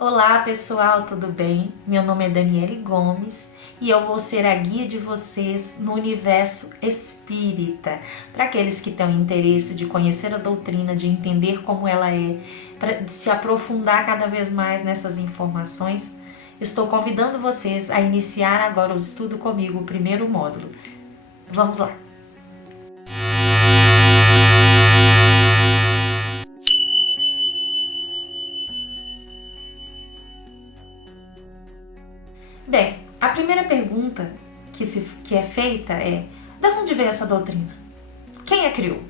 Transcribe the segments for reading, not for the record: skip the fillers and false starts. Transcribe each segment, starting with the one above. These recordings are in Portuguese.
Olá pessoal, tudo bem? Meu nome é Daniele Gomes e eu vou ser a guia de vocês no universo espírita. Para aqueles que têm interesse de conhecer a doutrina, de entender como ela é, para se aprofundar cada vez mais nessas informações, estou convidando vocês a iniciar agora o estudo comigo, o primeiro módulo. Vamos lá! Bem, a primeira pergunta que é feita é: de onde veio essa doutrina? Quem a criou?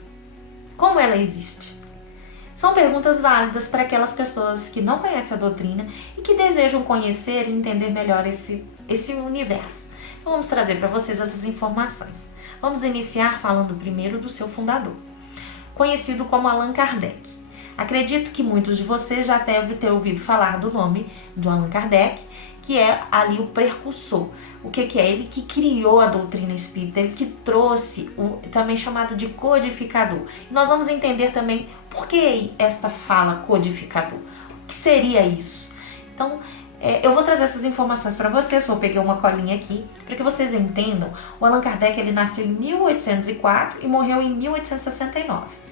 Como ela existe? São perguntas válidas para aquelas pessoas que não conhecem a doutrina e que desejam conhecer e entender melhor esse universo. Então vamos trazer para vocês essas informações. Vamos iniciar falando primeiro do seu fundador, conhecido como Allan Kardec. Acredito que muitos de vocês já devem ter ouvido falar do nome de Allan Kardec, que é ali o precursor. O que é? Ele que criou a doutrina espírita, ele que trouxe, também chamado de codificador. E nós vamos entender também por que esta fala codificador. O que seria isso? Então, eu vou trazer essas informações para vocês, vou pegar uma colinha aqui, para que vocês entendam. O Allan Kardec ele nasceu em 1804 e morreu em 1869.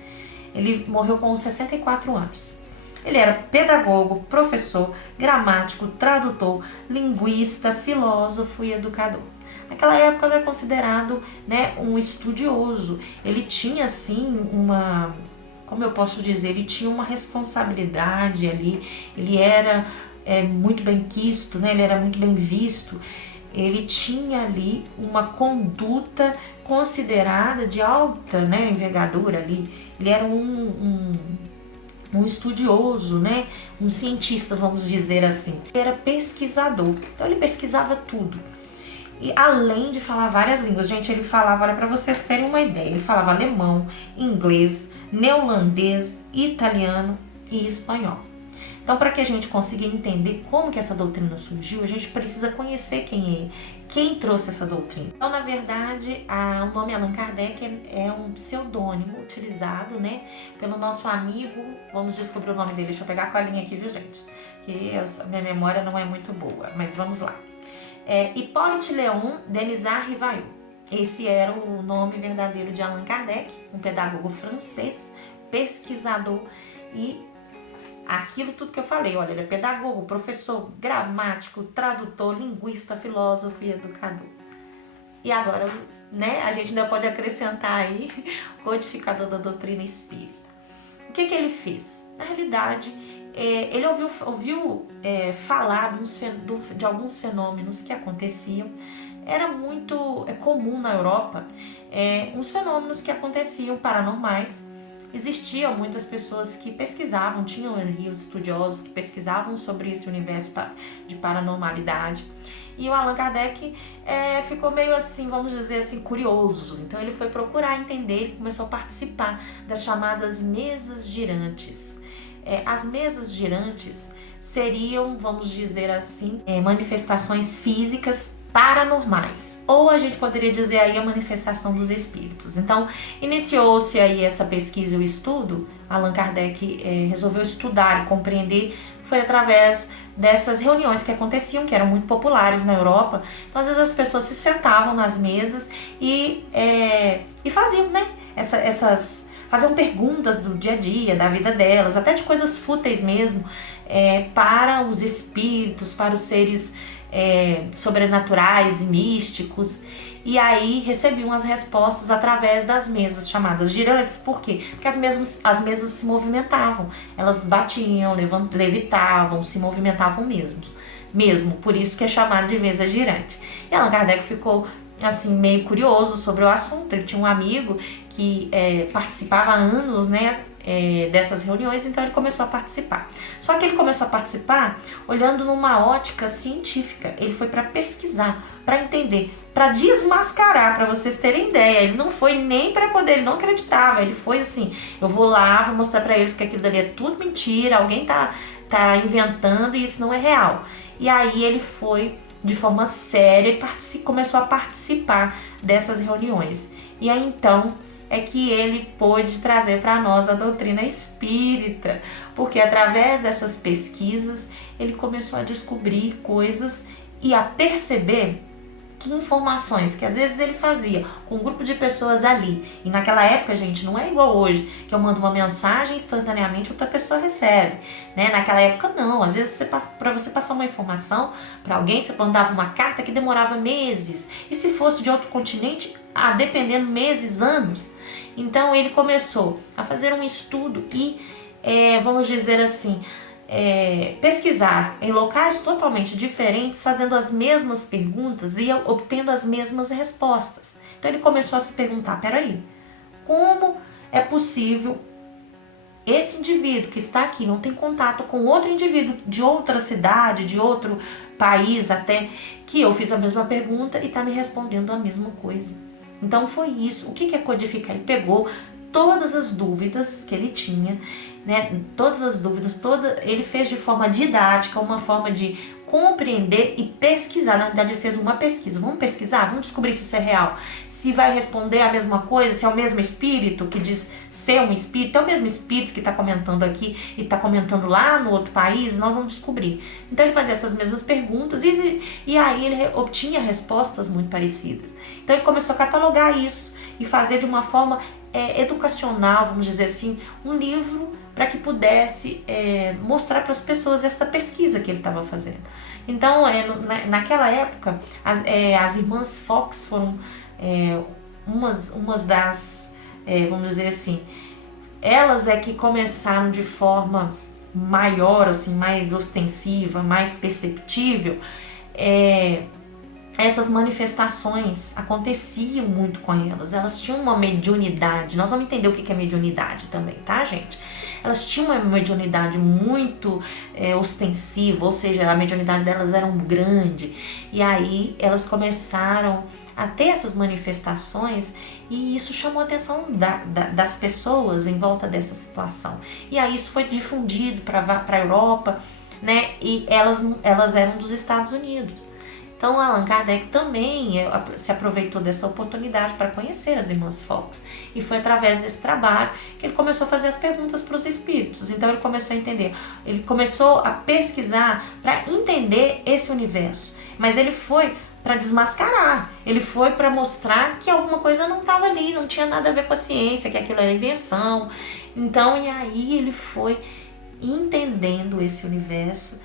Ele morreu com 64 anos. Ele era pedagogo, professor, gramático, tradutor, linguista, filósofo e educador. Naquela época ele era considerado, um estudioso. Ele tinha assim como eu posso dizer, ele tinha uma responsabilidade ali. Ele era muito bem quisto, ele era muito bem visto. Ele tinha ali uma conduta considerada de alta envergadura ali. Ele era um estudioso, um cientista, vamos dizer assim. Ele era pesquisador, então ele pesquisava tudo. E além de falar várias línguas, gente, ele falava, olha, para vocês terem uma ideia, ele falava alemão, inglês, neerlandês, italiano e espanhol. Então, para que a gente consiga entender como que essa doutrina surgiu, a gente precisa conhecer quem trouxe essa doutrina. Então, na verdade, o nome Allan Kardec é um pseudônimo utilizado, pelo nosso amigo. Vamos descobrir o nome dele. Deixa eu pegar a colinha aqui, viu, gente? Que a minha memória não é muito boa, mas vamos lá. Hippolyte Léon Denisard Rivail. Esse era o nome verdadeiro de Allan Kardec, um pedagogo francês, pesquisador e aquilo tudo que eu falei. Olha, ele é pedagogo, professor, gramático, tradutor, linguista, filósofo e educador. E agora, a gente ainda pode acrescentar aí codificador da doutrina espírita. O que ele fez? Na realidade, ele ouviu falar de alguns fenômenos que aconteciam. Era muito comum na Europa uns fenômenos que aconteciam paranormais. Existiam muitas pessoas que pesquisavam, tinham ali os estudiosos que pesquisavam sobre esse universo de paranormalidade. E o Allan Kardec ficou meio assim, vamos dizer assim, curioso. Então ele foi procurar entender, ele começou a participar das chamadas mesas girantes. As mesas girantes seriam, vamos dizer assim, manifestações físicas paranormais, ou a gente poderia dizer aí a manifestação dos espíritos. Então, iniciou-se aí essa pesquisa e o estudo. Allan Kardec resolveu estudar e compreender, foi através dessas reuniões que aconteciam, que eram muito populares na Europa. Então, às vezes as pessoas se sentavam nas mesas e faziam, faziam perguntas do dia a dia, da vida delas, até de coisas fúteis mesmo, para os espíritos, para os seres sobrenaturais e místicos. E aí recebiam as respostas através das mesas chamadas girantes. Por quê? Porque as mesas se movimentavam, elas batiam, levitavam, se movimentavam mesmo. Por isso que é chamado de mesa girante. E Allan Kardec ficou assim meio curioso sobre o assunto. Ele tinha um amigo que participava há anos, dessas reuniões, então ele começou a participar. Só que ele começou a participar olhando numa ótica científica. Ele foi para pesquisar, para entender, para desmascarar, para vocês terem ideia. Ele não foi nem para poder, ele não acreditava. Ele foi assim: eu vou lá, vou mostrar para eles que aquilo dali é tudo mentira, alguém tá inventando e isso não é real. E aí ele foi de forma séria e começou a participar dessas reuniões. E aí então é que ele pôde trazer para nós a doutrina espírita, porque através dessas pesquisas ele começou a descobrir coisas e a perceber que informações que às vezes ele fazia com um grupo de pessoas ali, e naquela época, gente, não é igual hoje, que eu mando uma mensagem instantaneamente outra pessoa recebe, né? Naquela época não, às vezes para você passar uma informação para alguém, você mandava uma carta que demorava meses, e se fosse de outro continente, dependendo meses, anos. Então ele começou a fazer um estudo e, vamos dizer assim, pesquisar em locais totalmente diferentes, fazendo as mesmas perguntas e obtendo as mesmas respostas. Então ele começou a se perguntar, peraí, como é possível esse indivíduo que está aqui, não tem contato com outro indivíduo de outra cidade, de outro país até, que eu fiz a mesma pergunta e está me respondendo a mesma coisa. Então foi isso. O que é codificar? Ele pegou todas as dúvidas que ele tinha, né? Todas as dúvidas, ele fez de forma didática, uma forma de compreender e pesquisar. Na verdade, ele fez uma pesquisa. Vamos pesquisar? Vamos descobrir se isso é real. Se vai responder a mesma coisa, se é o mesmo espírito que diz ser um espírito, é o mesmo espírito que está comentando aqui e está comentando lá no outro país, nós vamos descobrir. Então ele fazia essas mesmas perguntas e aí ele obtinha respostas muito parecidas. Então ele começou a catalogar isso e fazer de uma forma educacional, vamos dizer assim, um livro para que pudesse mostrar para as pessoas essa pesquisa que ele estava fazendo. Então, naquela época, as irmãs Fox foram umas das, vamos dizer assim, elas que começaram de forma maior, assim, mais ostensiva, mais perceptível, essas manifestações aconteciam muito com elas tinham uma mediunidade, nós vamos entender o que é mediunidade também, tá, gente? Elas tinham uma mediunidade muito ostensiva, ou seja, a mediunidade delas era grande, e aí elas começaram a ter essas manifestações e isso chamou a atenção das pessoas em volta dessa situação. E aí isso foi difundido para a Europa, né? E elas eram dos Estados Unidos. Então Allan Kardec também se aproveitou dessa oportunidade para conhecer as irmãs Fox. E foi através desse trabalho que ele começou a fazer as perguntas para os espíritos. Então ele começou a entender, ele começou a pesquisar para entender esse universo. Mas ele foi para desmascarar, ele foi para mostrar que alguma coisa não estava ali, não tinha nada a ver com a ciência, que aquilo era invenção. Então, e aí ele foi entendendo esse universo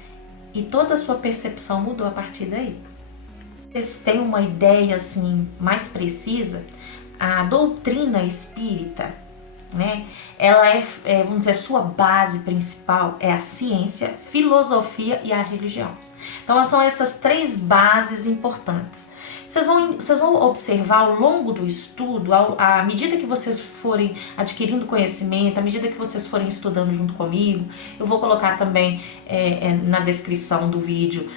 e toda a sua percepção mudou a partir daí. Vocês têm uma ideia assim mais precisa, a doutrina espírita, né? Ela vamos dizer, sua base principal é a ciência, filosofia e a religião. Então são essas três bases importantes. Vocês vão observar ao longo do estudo, à medida que vocês forem adquirindo conhecimento, à medida que vocês forem estudando junto comigo, eu vou colocar também na descrição do vídeo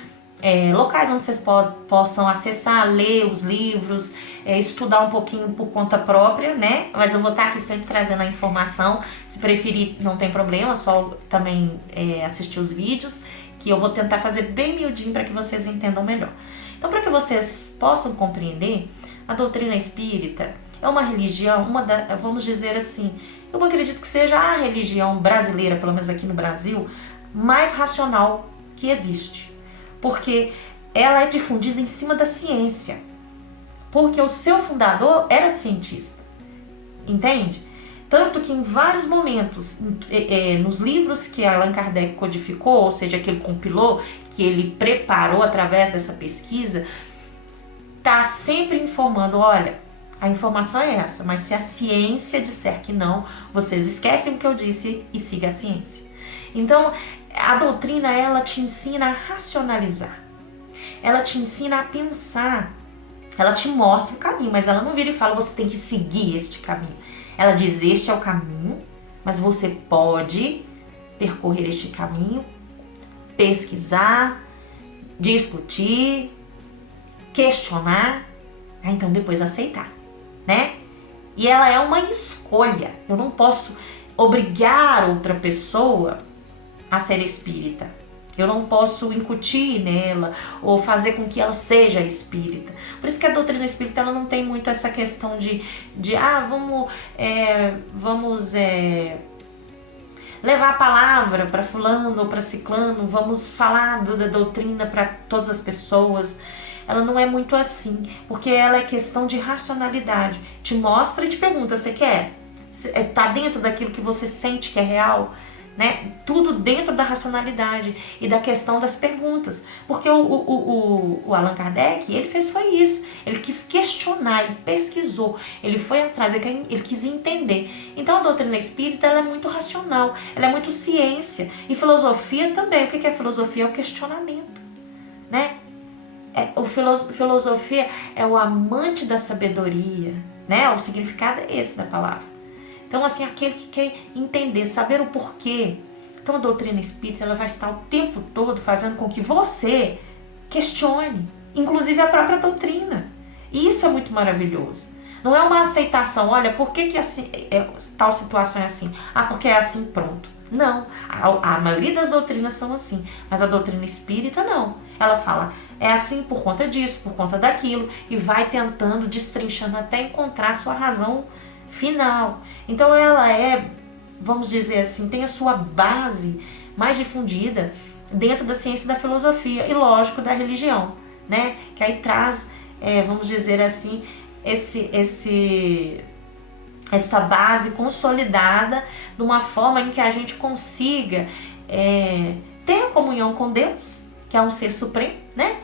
locais onde vocês possam acessar, ler os livros, estudar um pouquinho por conta própria, né? Mas eu vou estar aqui sempre trazendo a informação. Se preferir, não tem problema, só também assistir os vídeos, que eu vou tentar fazer bem miudinho para que vocês entendam melhor. Então, para que vocês possam compreender, a doutrina espírita é uma religião, vamos dizer assim, eu acredito que seja a religião brasileira, pelo menos aqui no Brasil, mais racional que existe. Porque ela é difundida em cima da ciência. Porque o seu fundador era cientista. Entende? Tanto que em vários momentos, nos livros que Allan Kardec codificou, ou seja, que ele compilou, que ele preparou através dessa pesquisa, está sempre informando, olha, a informação é essa, mas se a ciência disser que não, vocês esquecem o que eu disse e sigam a ciência. Então, a doutrina, ela te ensina a racionalizar, ela te ensina a pensar, ela te mostra o caminho, mas ela não vira e fala, você tem que seguir este caminho. Ela diz, este é o caminho, mas você pode percorrer este caminho, pesquisar, discutir, questionar, então depois aceitar, né? E ela é uma escolha, eu não posso obrigar outra pessoa a ser espírita. Eu não posso incutir nela ou fazer com que ela seja espírita. Por isso que a doutrina espírita ela não tem muito essa questão de vamos levar a palavra para fulano ou para ciclano, vamos falar da doutrina para todas as pessoas. Ela não é muito assim, porque ela é questão de racionalidade. Te mostra e te pergunta, você quer? Tá dentro daquilo que você sente que é real? Né? Tudo dentro da racionalidade e da questão das perguntas. Porque o Allan Kardec, ele foi isso. Ele quis questionar, ele pesquisou, ele foi atrás, ele quis entender. Então a doutrina espírita, ela é muito racional, ela é muito ciência. E filosofia também. O que é filosofia? É o questionamento, né? Filosofia é o amante da sabedoria, né? O significado é esse da palavra. Então, assim, aquele que quer entender, saber o porquê. Então, a doutrina espírita, ela vai estar o tempo todo fazendo com que você questione, inclusive a própria doutrina. E isso é muito maravilhoso. Não é uma aceitação, olha, por que assim, tal situação é assim? Ah, porque é assim, pronto. Não, a maioria das doutrinas são assim, mas a doutrina espírita não. Ela fala, é assim por conta disso, por conta daquilo, e vai tentando, destrinchando até encontrar a sua razão final. Então ela é, vamos dizer assim, tem a sua base mais difundida dentro da ciência da filosofia e, lógico, da religião, né? Que aí traz, vamos dizer assim, esta base consolidada de uma forma em que a gente consiga ter a comunhão com Deus, que é um ser supremo, né?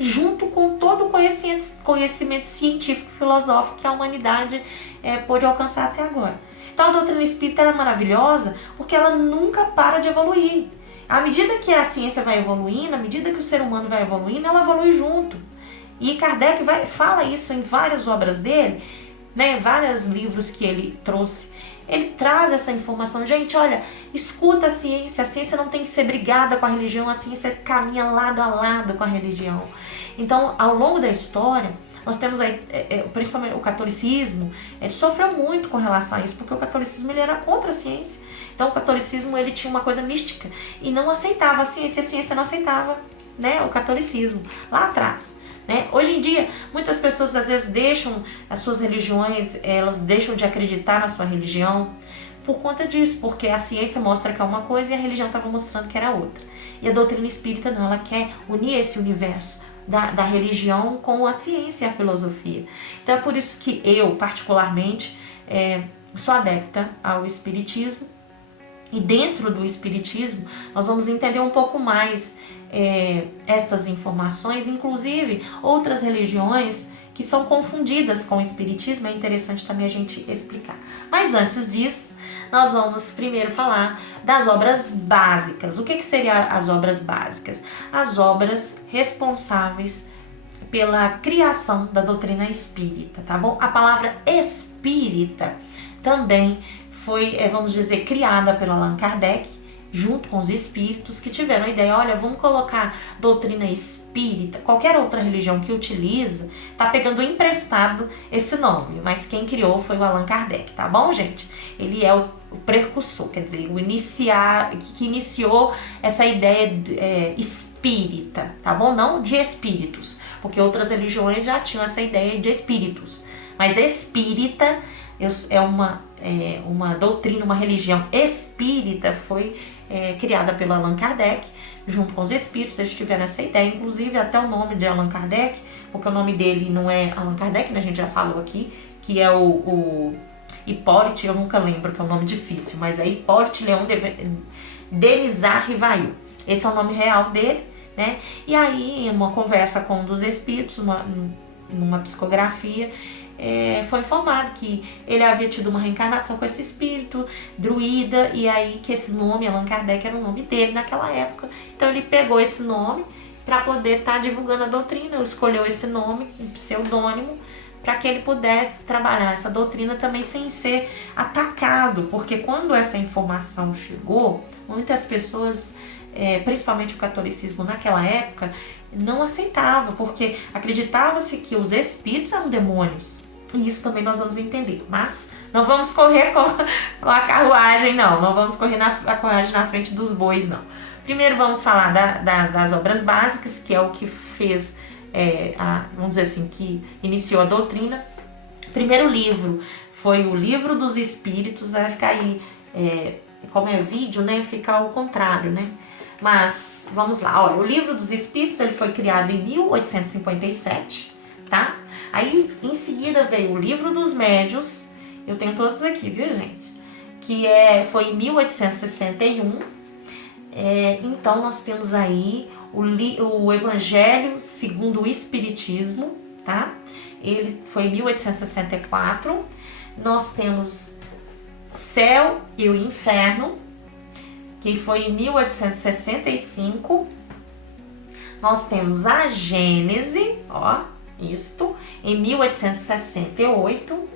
Junto com todo o conhecimento científico e filosófico que a humanidade pôde alcançar até agora. Então a doutrina espírita é maravilhosa porque ela nunca para de evoluir. À medida que a ciência vai evoluindo, à medida que o ser humano vai evoluindo, ela evolui junto. E Kardec fala isso em várias obras dele, né, vários livros que ele trouxe. Ele traz essa informação. Gente, olha, escuta a ciência não tem que ser brigada com a religião, a ciência caminha lado a lado com a religião. Então, ao longo da história, nós temos aí, principalmente o catolicismo, ele sofreu muito com relação a isso, porque o catolicismo ele era contra a ciência. Então, o catolicismo ele tinha uma coisa mística e não aceitava a ciência não aceitava, né, o catolicismo, lá atrás. Né? Hoje em dia, muitas pessoas às vezes deixam as suas religiões, elas deixam de acreditar na sua religião por conta disso, porque a ciência mostra que é uma coisa e a religião estava mostrando que era outra. E a doutrina espírita não, ela quer unir esse universo da religião com a ciência e a filosofia. Então é por isso que eu, particularmente, sou adepta ao espiritismo. E dentro do espiritismo, nós vamos entender um pouco mais essas informações, inclusive outras religiões que são confundidas com o espiritismo, é interessante também a gente explicar. Mas antes disso, nós vamos primeiro falar das obras básicas. O que seriam as obras básicas? As obras responsáveis pela criação da doutrina espírita, tá bom? A palavra espírita também foi, vamos dizer, criada pelo Allan Kardec, junto com os espíritos que tiveram a ideia, olha, vamos colocar doutrina espírita, qualquer outra religião que utiliza, tá pegando emprestado esse nome, mas quem criou foi o Allan Kardec, tá bom, gente? Ele é o precursor, quer dizer, que iniciou essa ideia espírita, tá bom? Não de espíritos, porque outras religiões já tinham essa ideia de espíritos, mas espírita é uma doutrina, uma religião espírita, foi criada pelo Allan Kardec, junto com os espíritos. Eles tiveram essa ideia, inclusive até o nome de Allan Kardec, porque o nome dele não é Allan Kardec, né? A gente já falou aqui, que é o Hipólite, eu nunca lembro, que é um nome difícil, mas é Hipólite Leon Denisard Rivail. Esse é o nome real dele, né? E aí, em uma conversa com um dos espíritos, numa psicografia, foi informado que ele havia tido uma reencarnação com esse espírito druida, e aí que esse nome, Allan Kardec, era o nome dele naquela época. Então ele pegou esse nome para poder estar divulgando a doutrina, escolheu esse nome, um pseudônimo, para que ele pudesse trabalhar essa doutrina também sem ser atacado, porque quando essa informação chegou, muitas pessoas, principalmente o catolicismo naquela época, não aceitava, porque acreditava-se que os espíritos eram demônios. E isso também nós vamos entender. Mas não vamos correr com a carruagem, não. Não vamos correr a carruagem na frente dos bois, não. Primeiro vamos falar das obras básicas, que é o que fez, vamos dizer assim, que iniciou a doutrina. O primeiro livro foi o Livro dos Espíritos, vai ficar aí como é vídeo, né, fica ao contrário, né? Mas vamos lá, olha, o Livro dos Espíritos, ele foi criado em 1857, tá? Aí em seguida veio o Livro dos Médiuns, eu tenho todos aqui, viu, gente? Foi em 1861. Então nós temos aí o Evangelho segundo o Espiritismo, tá? Ele foi em 1864. Nós temos Céu e o Inferno, que foi em 1865. Nós temos a Gênese, ó, isto, em 1868.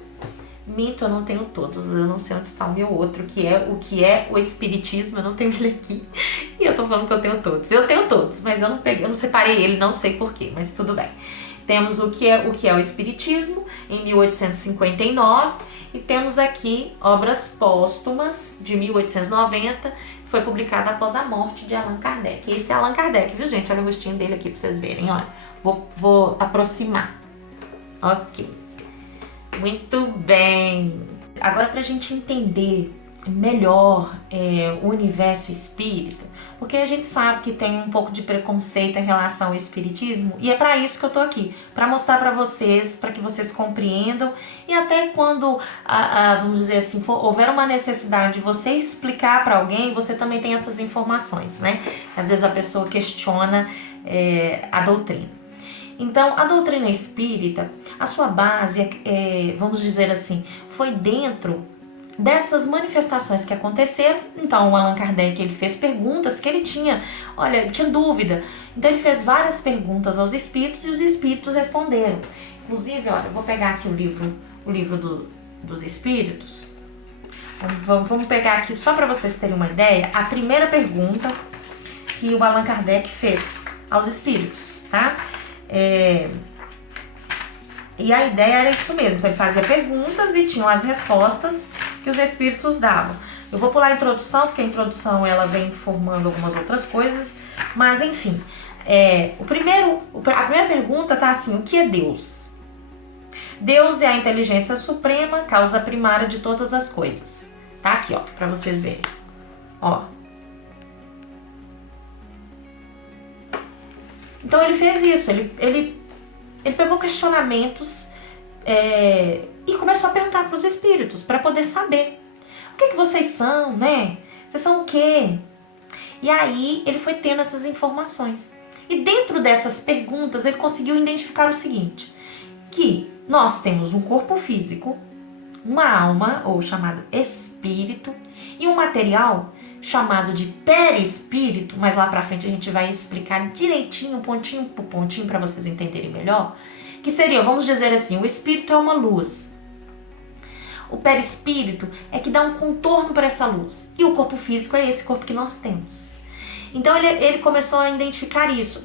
Minto, eu não tenho todos, eu não sei onde está o meu outro, que é o Espiritismo, eu não tenho ele aqui. E eu tô falando que eu tenho todos. Eu tenho todos, mas eu não separei ele, não sei porquê, mas tudo bem. Temos o que é o Espiritismo, em 1859, e temos aqui Obras Póstumas, de 1890, foi publicada após a morte de Allan Kardec. Esse é Allan Kardec, viu, gente? Olha o rostinho dele aqui pra vocês verem, olha. Vou aproximar. Ok. Muito bem. Agora, pra gente entender melhor o universo espírita, porque a gente sabe que tem um pouco de preconceito em relação ao espiritismo, e é para isso que eu tô aqui, para mostrar para vocês, para que vocês compreendam, e até quando, vamos dizer assim, houver uma necessidade de você explicar para alguém, você também tem essas informações, né? Às vezes a pessoa questiona a doutrina. Então, a doutrina espírita, a sua base, vamos dizer assim, foi dentro dessas manifestações que aconteceram. Então, o Allan Kardec, ele fez perguntas que ele tinha dúvida. Então, ele fez várias perguntas aos espíritos e os espíritos responderam. Inclusive, olha, eu vou pegar aqui o livro dos espíritos. Vamos pegar aqui só para vocês terem uma ideia, a primeira pergunta que o Allan Kardec fez aos espíritos, tá? E a ideia era isso mesmo, então ele fazia perguntas e tinham as respostas que os espíritos davam. Eu vou pular a introdução, porque a introdução ela vem formando algumas outras coisas, mas enfim, a primeira pergunta tá assim: o que é Deus? Deus é a inteligência suprema, causa primária de todas as coisas. Tá aqui, ó, pra vocês verem. Ó. Então ele fez isso, ele pegou questionamentos e começou a perguntar para os espíritos, para poder saber o que vocês são, né? Vocês são o quê? E aí ele foi tendo essas informações. E dentro dessas perguntas ele conseguiu identificar o seguinte, que nós temos um corpo físico, uma alma, ou chamado espírito, e um material chamado de perispírito, mas lá pra frente a gente vai explicar direitinho, pontinho por pontinho, para vocês entenderem melhor, que seria, vamos dizer assim, o espírito é uma luz. O perispírito é que dá um contorno para essa luz. E o corpo físico é esse corpo que nós temos. Então ele começou a identificar isso.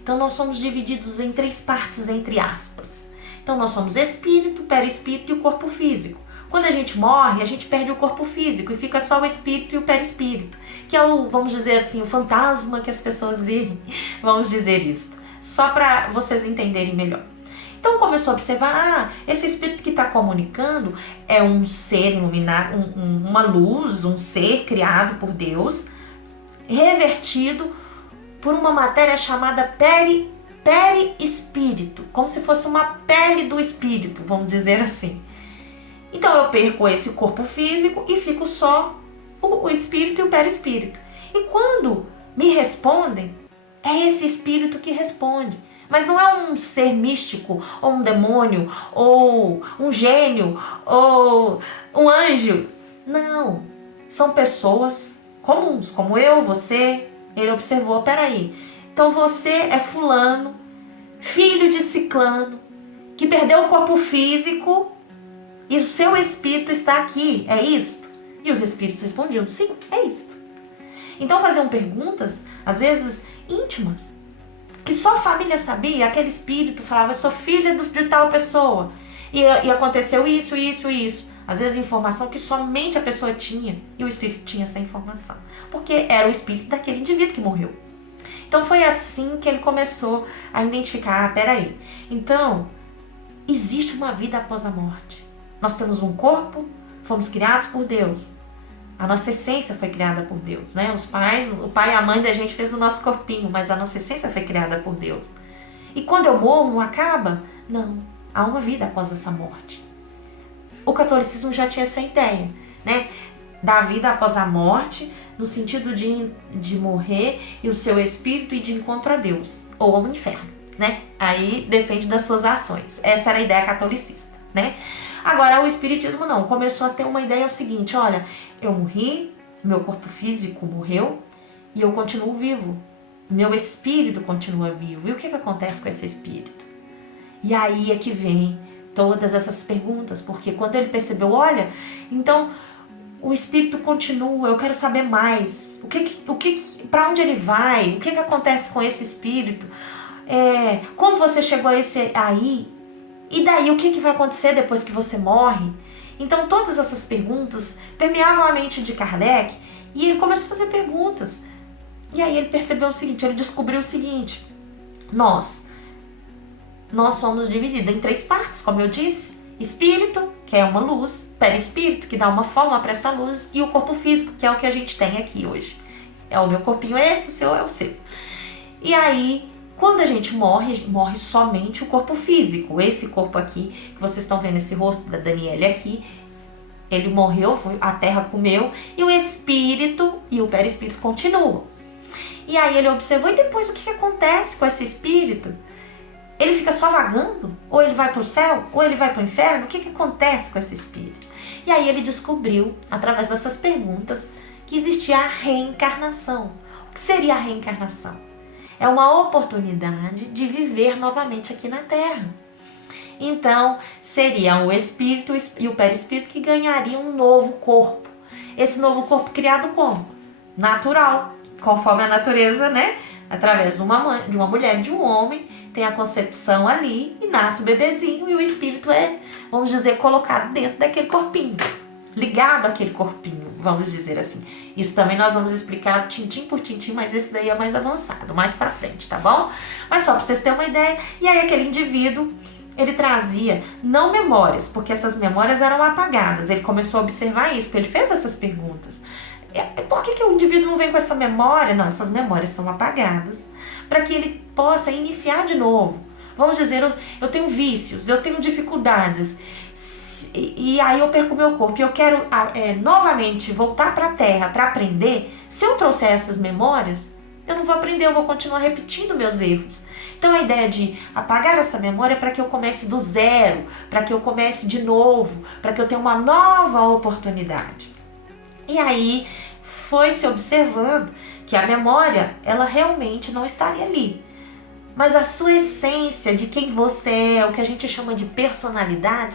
Então nós somos divididos em 3 partes, entre aspas. Então nós somos espírito, perispírito e o corpo físico. Quando a gente morre, a gente perde o corpo físico e fica só o espírito e o perispírito, que é vamos dizer assim, o fantasma que as pessoas veem. Vamos dizer isso, só para vocês entenderem melhor. Então começou a observar, esse espírito que está comunicando é um ser iluminado, uma luz, um ser criado por Deus, revertido por uma matéria chamada perispírito, como se fosse uma pele do espírito, vamos dizer assim. Então eu perco esse corpo físico e fico só o espírito e o perispírito. E quando me respondem, é esse espírito que responde. Mas não é um ser místico, ou um demônio, ou um gênio, ou um anjo. Não, são pessoas comuns, como eu, você. Ele observou, peraí, então você é fulano, filho de ciclano, que perdeu o corpo físico e o seu espírito está aqui, é isto? E os espíritos respondiam, sim, é isto. Então faziam perguntas, às vezes íntimas, que só a família sabia. Aquele espírito falava, eu sou filha de tal pessoa, e aconteceu isso, isso, isso. Às vezes informação que somente a pessoa tinha, e o espírito tinha essa informação, porque era o espírito daquele indivíduo que morreu. Então foi assim que ele começou a identificar, peraí, então existe uma vida após a morte. Nós temos um corpo, fomos criados por Deus, A nossa essência foi criada por Deus, né? O pai e a mãe da gente fez o nosso corpinho, mas a nossa essência foi criada por Deus. E quando eu morro, não acaba? Não. Há uma vida após essa morte. O catolicismo já tinha essa ideia, né? Da vida após a morte, no sentido de morrer e o seu espírito ir de encontro a Deus, ou ao inferno, né? Aí depende das suas ações. Essa era a ideia catolicista, né? Agora, o espiritismo não. Começou a ter uma ideia o seguinte, olha, eu morri, meu corpo físico morreu e eu continuo vivo. Meu espírito continua vivo. E o que acontece com esse espírito? E aí é que vem todas essas perguntas, porque quando ele percebeu, olha, então o espírito continua, eu quero saber mais. Para onde ele vai? O que acontece com esse espírito? Como você chegou aí? E daí, o que vai acontecer depois que você morre? Então, todas essas perguntas permeavam a mente de Kardec e ele começou a fazer perguntas. E aí ele percebeu o seguinte, ele descobriu o seguinte, nós somos divididos em 3 partes, como eu disse, espírito, que é uma luz, perispírito, que dá uma forma para essa luz, e o corpo físico, que é o que a gente tem aqui hoje. O meu corpinho é esse, o seu é o seu. E aí, quando a gente morre somente o corpo físico. Esse corpo aqui, que vocês estão vendo, esse rosto da Daniele aqui, ele morreu, a terra comeu, e o espírito e o perispírito continuam. E aí ele observou, e depois o que acontece com esse espírito? Ele fica só vagando? Ou ele vai para o céu? Ou ele vai para o inferno? O que acontece com esse espírito? E aí ele descobriu, através dessas perguntas, que existia a reencarnação. O que seria a reencarnação? É uma oportunidade de viver novamente aqui na Terra. Então, seria o espírito e o perispírito que ganhariam um novo corpo. Esse novo corpo criado como? Natural, conforme a natureza, né? Através de uma mulher e de um homem, tem a concepção ali e nasce o bebezinho e o espírito é, vamos dizer, colocado dentro daquele corpinho, ligado àquele corpinho, vamos dizer assim. Isso também nós vamos explicar tintim por tintim, mas esse daí é mais avançado, mais pra frente, tá bom? Mas só pra vocês terem uma ideia, e aí aquele indivíduo, ele trazia, não memórias, porque essas memórias eram apagadas, ele começou a observar isso, porque ele fez essas perguntas. Por que o indivíduo não vem com essa memória? Não, essas memórias são apagadas para que ele possa iniciar de novo. Vamos dizer, eu tenho vícios, eu tenho dificuldades e aí eu perco meu corpo e eu quero novamente voltar para a Terra para aprender. Se eu trouxer essas memórias, eu não vou aprender, eu vou continuar repetindo meus erros. Então a ideia de apagar essa memória é para que eu comece do zero, para que eu comece de novo, para que eu tenha uma nova oportunidade. E aí foi se observando que a memória, ela realmente não estaria ali. Mas a sua essência de quem você é, o que a gente chama de personalidade,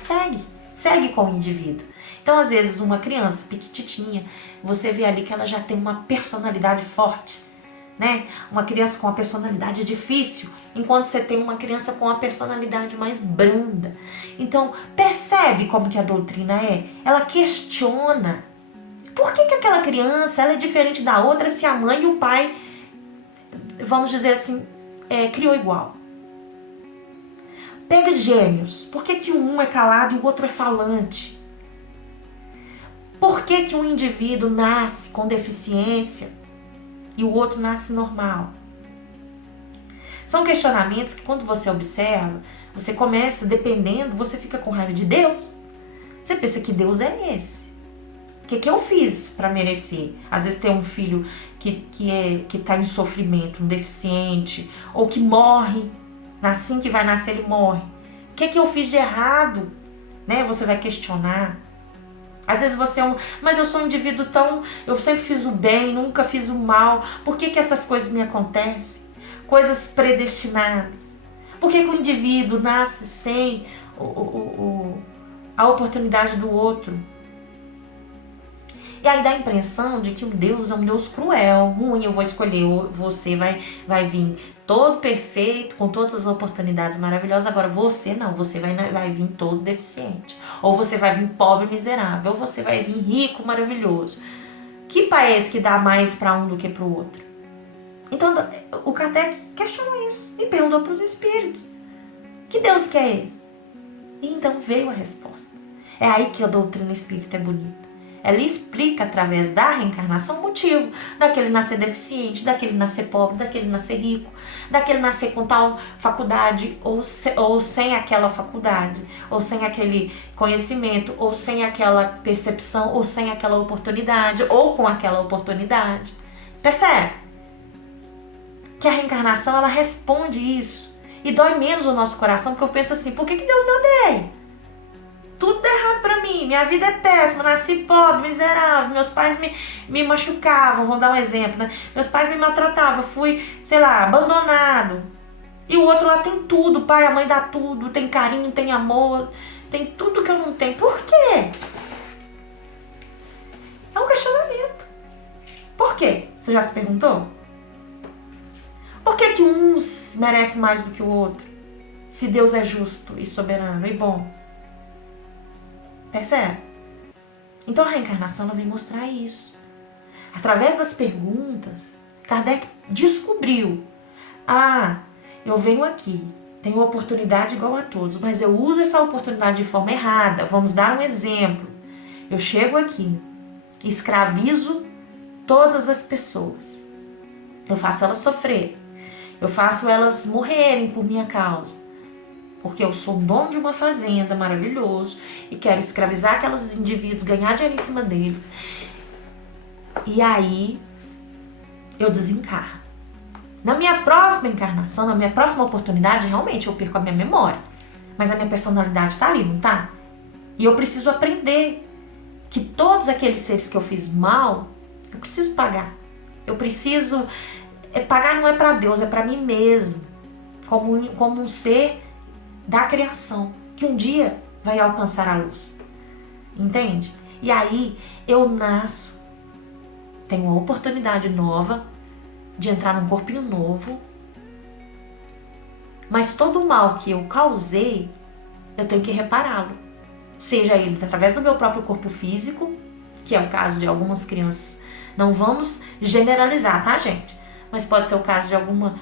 segue com o indivíduo. Então, às vezes, uma criança pequititinha, você vê ali que ela já tem uma personalidade forte, né? Uma criança com uma personalidade difícil, enquanto você tem uma criança com uma personalidade mais branda. Então, percebe como que a doutrina é? Ela questiona. Por que aquela criança ela é diferente da outra se a mãe e o pai, vamos dizer assim, criou igual? Pega gêmeos. Por que um é calado e o outro é falante? Por que um indivíduo nasce com deficiência e o outro nasce normal? São questionamentos que quando você observa, você começa, dependendo, você fica com raiva de Deus. Você pensa que Deus é esse. O que eu fiz para merecer? Às vezes tem um filho que está em sofrimento, um deficiente, ou que morre, assim que vai nascer ele morre. O que eu fiz de errado? Né? Você vai questionar. Às vezes você mas eu sou um indivíduo eu sempre fiz o bem, nunca fiz o mal. Por que essas coisas me acontecem? Coisas predestinadas. Por que o indivíduo nasce sem a oportunidade do outro? E aí dá a impressão de que o Deus é um Deus cruel, ruim, eu vou escolher, você vai vir todo perfeito, com todas as oportunidades maravilhosas, agora você não, você vai vir todo deficiente. Ou você vai vir pobre miserável, ou você vai vir rico, maravilhoso. Que pai é esse que dá mais para um do que para o outro? Então o Kardec questionou isso e perguntou para os espíritos. Que Deus que é esse? E então veio a resposta. É aí que a doutrina espírita é bonita. ela explica através da reencarnação o motivo daquele nascer deficiente, daquele nascer pobre, daquele nascer rico, daquele nascer com tal faculdade ou sem aquela faculdade, ou sem aquele conhecimento, ou sem aquela percepção, ou sem aquela oportunidade, ou com aquela oportunidade. Percebe? Que a reencarnação, ela responde isso. E dói menos o nosso coração, porque eu penso assim, por que Deus me odeia? Tudo dá errado pra mim, minha vida é péssima, nasci pobre, miserável, meus pais me machucavam, vamos dar um exemplo, né? Meus pais me maltratavam, fui, sei lá, abandonado. E o outro lá tem tudo, o pai, a mãe dá tudo, tem carinho, tem amor, tem tudo que eu não tenho. Por quê? É um questionamento. Por quê? Você já se perguntou? Por que uns merecem mais do que o outro? Se Deus é justo e soberano e bom. Percebe? Então a reencarnação ela vem mostrar isso. Através das perguntas, Kardec descobriu. Eu venho aqui, tenho oportunidade igual a todos, mas eu uso essa oportunidade de forma errada. Vamos dar um exemplo. Eu chego aqui, escravizo todas as pessoas. Eu faço elas sofrer. Eu faço elas morrerem por minha causa. Porque eu sou dono de uma fazenda maravilhoso e quero escravizar aqueles indivíduos, ganhar dinheiro em cima deles. E aí eu desencarno. Na minha próxima encarnação, na minha próxima oportunidade, realmente eu perco a minha memória. Mas a minha personalidade está ali, não tá? E eu preciso aprender que todos aqueles seres que eu fiz mal, eu preciso pagar. Eu preciso... pagar não é para Deus, é para mim mesmo. Como um ser da criação, que um dia vai alcançar a luz. Entende? E aí eu nasço, tenho uma oportunidade nova de entrar num corpinho novo, mas todo o mal que eu causei, eu tenho que repará-lo. Seja ele através do meu próprio corpo físico, que é o caso de algumas crianças. Não vamos generalizar, tá, gente? Mas pode ser o caso de alguma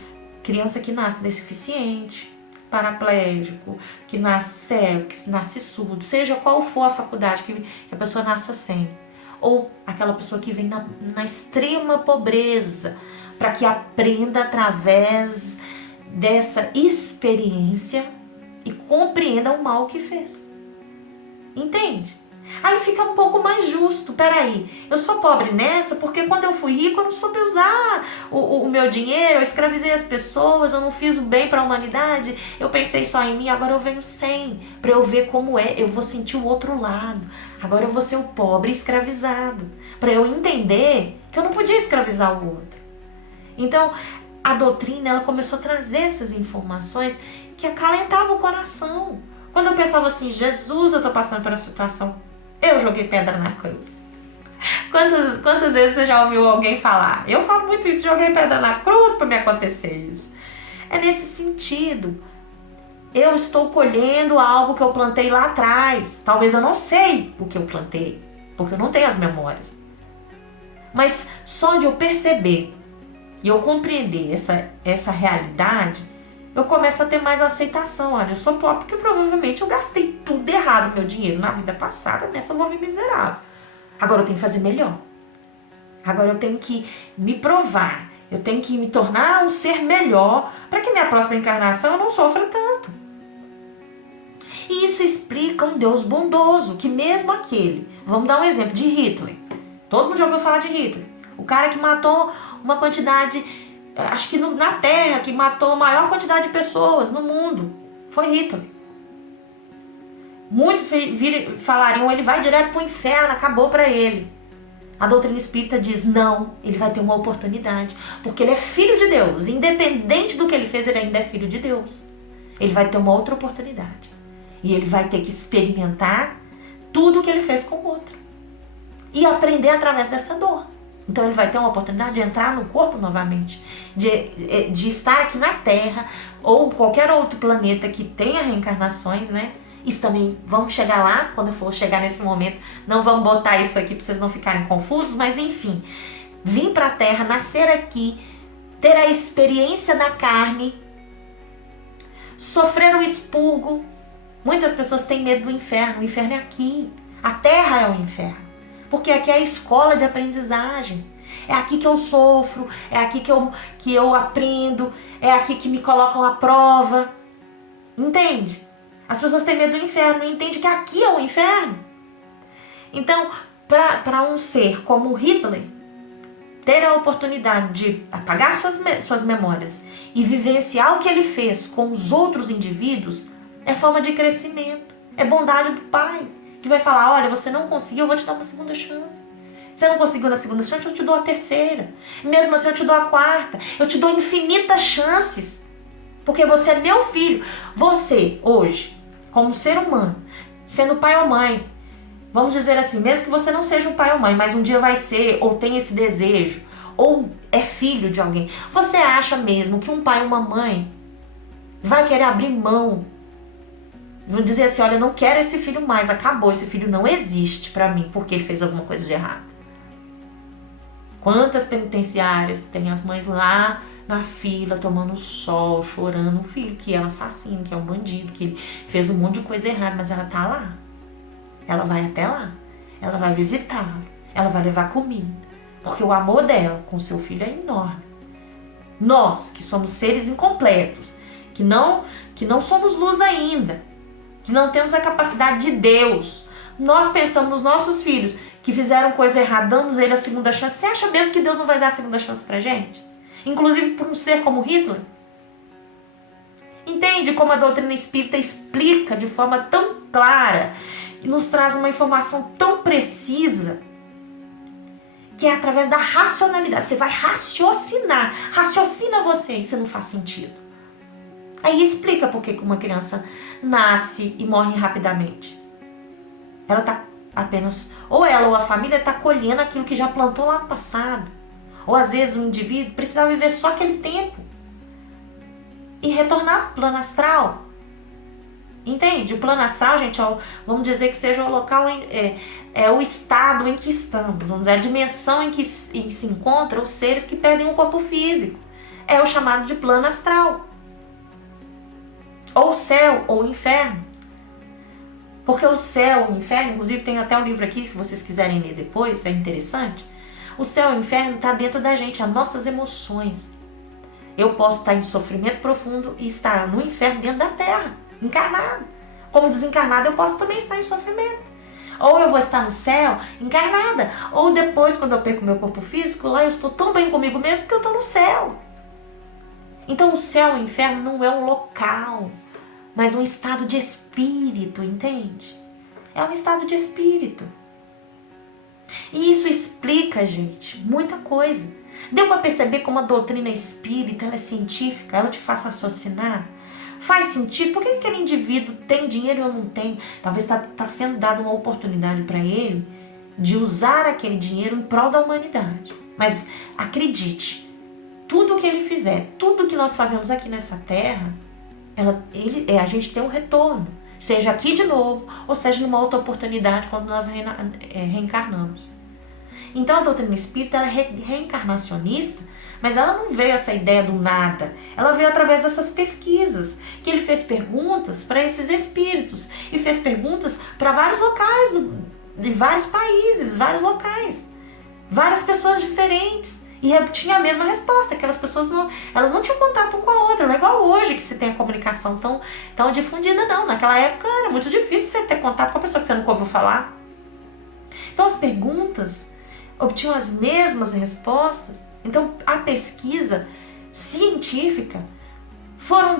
criança que nasce deficiente, paraplégico, que nasce cego, que nasce surdo, seja qual for a faculdade que a pessoa nasça sem. Ou aquela pessoa que vem na extrema pobreza, para que aprenda através dessa experiência e compreenda o mal que fez. Entende? Aí fica um pouco mais justo. Peraí, eu sou pobre nessa porque quando eu fui rico eu não soube usar o meu dinheiro, eu escravizei as pessoas, eu não fiz o bem para a humanidade, eu pensei só em mim, agora eu venho sem, para eu ver como é, eu vou sentir o outro lado. Agora eu vou ser o pobre escravizado, para eu entender que eu não podia escravizar o outro. Então, a doutrina ela começou a trazer essas informações que acalentavam o coração. Quando eu pensava assim, Jesus, eu estou passando por uma situação, eu joguei pedra na cruz. Quantas vezes você já ouviu alguém falar? Eu falo muito isso, joguei pedra na cruz para me acontecer isso. É nesse sentido. Eu estou colhendo algo que eu plantei lá atrás. Talvez eu não sei o que eu plantei, porque eu não tenho as memórias. Mas só de eu perceber e eu compreender essa realidade, eu começo a ter mais aceitação. Olha, eu sou pobre porque provavelmente eu gastei tudo errado, meu dinheiro na vida passada, nessa eu vou vir miserável. Agora eu tenho que fazer melhor. Agora eu tenho que me provar. Eu tenho que me tornar um ser melhor para que minha próxima encarnação eu não sofra tanto. E isso explica um Deus bondoso, que mesmo aquele, vamos dar um exemplo de Hitler. Todo mundo já ouviu falar de Hitler. O cara que matou uma quantidade, acho que na Terra, que matou a maior quantidade de pessoas no mundo, foi Hitler. Muitos falariam, ele vai direto para o inferno, acabou para ele. A doutrina espírita diz, não, ele vai ter uma oportunidade, porque ele é filho de Deus, independente do que ele fez, ele ainda é filho de Deus. Ele vai ter uma outra oportunidade, e ele vai ter que experimentar tudo o que ele fez com o outro, e aprender através dessa dor. Então ele vai ter uma oportunidade de entrar no corpo novamente, de estar aqui na Terra, ou qualquer outro planeta que tenha reencarnações, né? Isso também, vamos chegar lá, quando eu for chegar nesse momento, não vamos botar isso aqui para vocês não ficarem confusos, mas enfim, vir para a Terra, nascer aqui, ter a experiência da carne, sofrer o expurgo. Muitas pessoas têm medo do inferno, o inferno é aqui, a Terra é o inferno, Porque aqui é a escola de aprendizagem. É aqui que eu sofro, é aqui que eu aprendo, é aqui que me colocam à prova. Entende? As pessoas têm medo do inferno, não entendem que aqui é o inferno. Então, para um ser como Hitler ter a oportunidade de apagar suas memórias e vivenciar o que ele fez com os outros indivíduos, é forma de crescimento, é bondade do Pai, que vai falar, olha, você não conseguiu, eu vou te dar uma segunda chance. Você não conseguiu na segunda chance, eu te dou a terceira. Mesmo assim, eu te dou a quarta. Eu te dou infinitas chances. Porque você é meu filho. Você, hoje, como ser humano, sendo pai ou mãe, vamos dizer assim, mesmo que você não seja um pai ou mãe, mas um dia vai ser, ou tem esse desejo, ou é filho de alguém, você acha mesmo que um pai ou uma mãe vai querer abrir mão? Vão dizer assim, olha, eu não quero esse filho mais, acabou, esse filho não existe pra mim, porque ele fez alguma coisa de errado. Quantas penitenciárias tem as mães lá na fila, tomando sol, chorando, um filho que é um assassino, que é um bandido, que ele fez um monte de coisa errada, mas ela tá lá. Ela vai até lá, ela vai visitá-lo, ela vai levar comida, porque o amor dela com seu filho é enorme. Nós, que somos seres incompletos, que não somos luz ainda, que não temos a capacidade de Deus, nós pensamos nos nossos filhos que fizeram coisa errada, damos ele a segunda chance. Você acha mesmo que Deus não vai dar a segunda chance pra gente? Inclusive por um ser como Hitler? Entende como a doutrina espírita explica de forma tão clara e nos traz uma informação tão precisa, que é através da racionalidade. Você vai raciocinar. Raciocina você, isso não faz sentido. Aí explica por que uma criança nasce e morre rapidamente. Ela está apenas, ou ela ou a família está colhendo aquilo que já plantou lá no passado. Ou às vezes o indivíduo precisa viver só aquele tempo e retornar ao plano astral. Entende? O plano astral, gente, vamos dizer que seja o local, é o estado em que estamos, vamos dizer, a dimensão em que se encontram os seres que perdem o corpo físico. É o chamado de plano astral. Ou céu, ou inferno. Porque o céu e o inferno, inclusive tem até um livro aqui, se vocês quiserem ler depois, é interessante. O céu e o inferno está dentro da gente, as nossas emoções. Eu posso estar em sofrimento profundo e estar no inferno dentro da terra, encarnado. Como desencarnado, eu posso também estar em sofrimento. Ou eu vou estar no céu, encarnada. Ou depois, quando eu perco meu corpo físico, lá eu estou tão bem comigo mesmo que eu estou no céu. Então o céu e o inferno não é um local, mas um estado de espírito, entende? É um estado de espírito. E isso explica, gente, muita coisa. Deu para perceber como a doutrina espírita, ela é científica, ela te faz raciocinar? Faz sentido? Por que aquele indivíduo tem dinheiro e eu não tenho? Talvez está sendo dada uma oportunidade para ele de usar aquele dinheiro em prol da humanidade. Mas acredite, tudo que ele fizer, tudo que nós fazemos aqui nessa terra, a gente tem um retorno. Seja aqui de novo, ou seja numa outra oportunidade quando nós reencarnamos. Então a doutrina espírita ela é reencarnacionista, mas ela não veio essa ideia do nada. Ela veio através dessas pesquisas, que ele fez perguntas para esses espíritos e fez perguntas para vários locais, de vários países, vários locais, várias pessoas diferentes. E tinha a mesma resposta, aquelas pessoas elas não tinham contato com a outra. Não é igual hoje que você tem a comunicação tão difundida, não. Naquela época era muito difícil você ter contato com a pessoa que você nunca ouviu falar. Então as perguntas obtinham as mesmas respostas. Então a pesquisa científica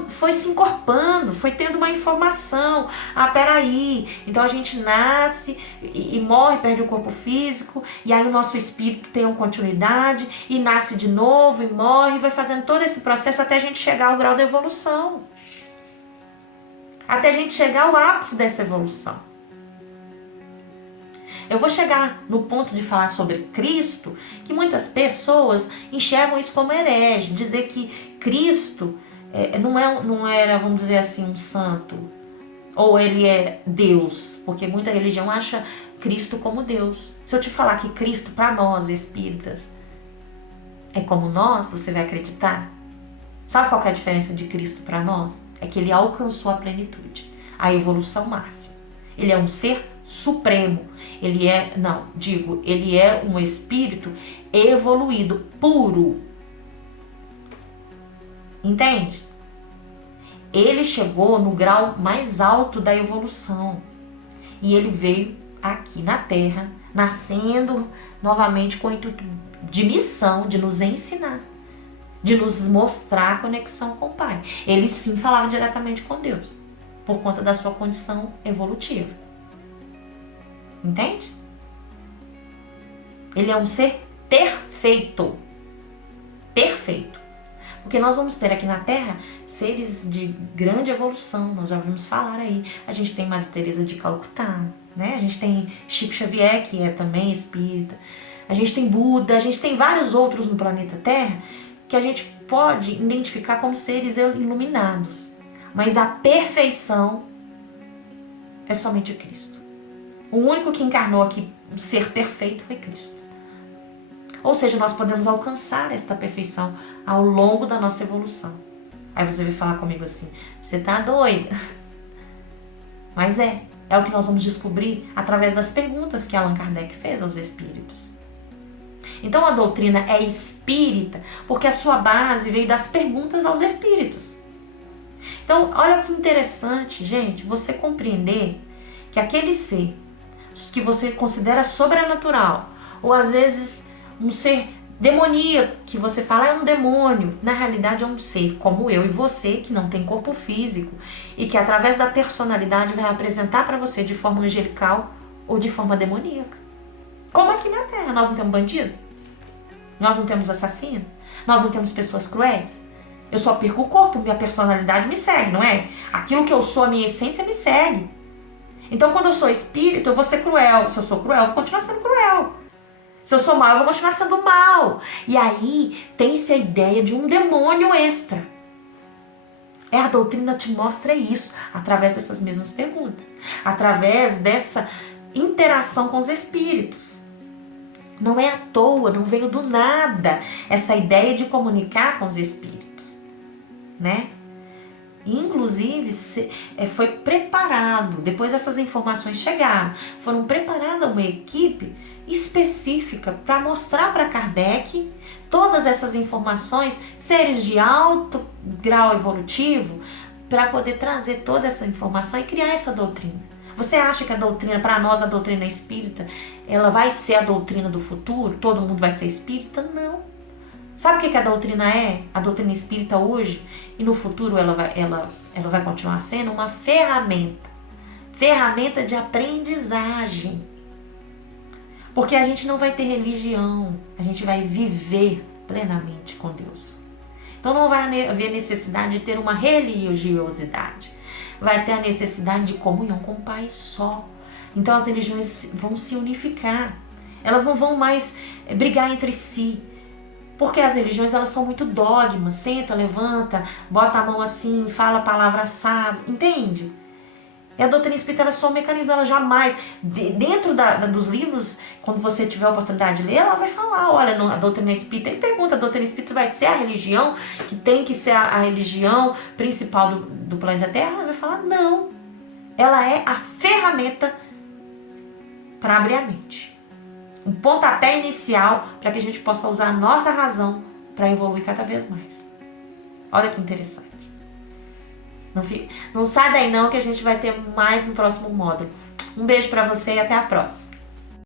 foi se encorpando, foi tendo uma informação. Peraí, então a gente nasce e morre, perde o corpo físico, e aí o nosso espírito tem uma continuidade, e nasce de novo, e morre, e vai fazendo todo esse processo até a gente chegar ao grau da evolução. Até a gente chegar ao ápice dessa evolução. Eu vou chegar no ponto de falar sobre Cristo, que muitas pessoas enxergam isso como herege, dizer que Cristo não era, vamos dizer assim, um santo, ou ele é Deus, porque muita religião acha Cristo como Deus. Se eu te falar que Cristo para nós espíritas é como nós, você vai acreditar? Sabe qual que é a diferença de Cristo para nós? É que ele alcançou a plenitude, a evolução máxima. Ele é um ser supremo. Ele é um espírito evoluído, puro. Entende? Ele chegou no grau mais alto da evolução. E ele veio aqui na Terra, nascendo novamente com o intuito de missão, de nos ensinar, de nos mostrar a conexão com o Pai. Ele sim falava diretamente com Deus, por conta da sua condição evolutiva. Entende? Ele é um ser perfeito. Perfeito. Porque nós vamos ter aqui na Terra seres de grande evolução, nós já ouvimos falar aí. A gente tem Madre Teresa de Calcutá, né? A gente tem Chico Xavier, que é também espírita. A gente tem Buda, a gente tem vários outros no planeta Terra que a gente pode identificar como seres iluminados. Mas a perfeição é somente Cristo. O único que encarnou aqui um ser perfeito foi Cristo. Ou seja, nós podemos alcançar esta perfeição ao longo da nossa evolução. Aí você vai falar comigo assim, você tá doida? Mas é o que nós vamos descobrir através das perguntas que Allan Kardec fez aos espíritos. Então a doutrina é espírita porque a sua base veio das perguntas aos espíritos. Então, olha que interessante, gente, você compreender que aquele ser que você considera sobrenatural, ou às vezes um ser demoníaco, que você fala é um demônio, na realidade é um ser como eu e você, que não tem corpo físico e que através da personalidade vai apresentar para você de forma angelical ou de forma demoníaca. Como aqui na Terra, nós não temos bandido? Nós não temos assassino? Nós não temos pessoas cruéis? Eu só perco o corpo, minha personalidade me segue, não é? Aquilo que eu sou, a minha essência me segue. Então quando eu sou espírito, eu vou ser cruel. Se eu sou cruel, eu vou continuar sendo cruel. Se eu sou mal, eu vou continuar sendo mal. E aí tem-se a ideia de um demônio extra. A doutrina te mostra isso, através dessas mesmas perguntas. Através dessa interação com os espíritos. Não é à toa, não veio do nada essa ideia de comunicar com os espíritos, né? Inclusive, foi preparado, depois essas informações chegaram, foram preparada uma equipe específica para mostrar para Kardec todas essas informações, seres de alto grau evolutivo, para poder trazer toda essa informação e criar essa doutrina. Você acha que a doutrina, para nós a doutrina espírita, ela vai ser a doutrina do futuro? Todo mundo vai ser espírita? Não. Sabe o que a doutrina é? A doutrina espírita hoje e no futuro ela vai continuar sendo uma ferramenta. Ferramenta de aprendizagem. Porque a gente não vai ter religião, a gente vai viver plenamente com Deus. Então não vai haver necessidade de ter uma religiosidade. Vai ter a necessidade de comunhão com o Pai só. Então as religiões vão se unificar. Elas não vão mais brigar entre si. Porque as religiões, elas são muito dogmas. Senta, levanta, bota a mão assim, fala a palavra assado. Entende? E a doutrina espírita, ela é só um mecanismo. Ela jamais, dentro dos livros, quando você tiver a oportunidade de ler, ela vai falar, olha, a doutrina espírita, ele pergunta, a doutrina espírita vai ser a religião, que tem que ser a religião principal do planeta Terra? Ela vai falar, não. Ela é a ferramenta para abrir a mente. Um pontapé inicial para que a gente possa usar a nossa razão para evoluir cada vez mais. Olha que interessante. Não sai daí não, que a gente vai ter mais no próximo módulo. Um beijo para você e até a próxima.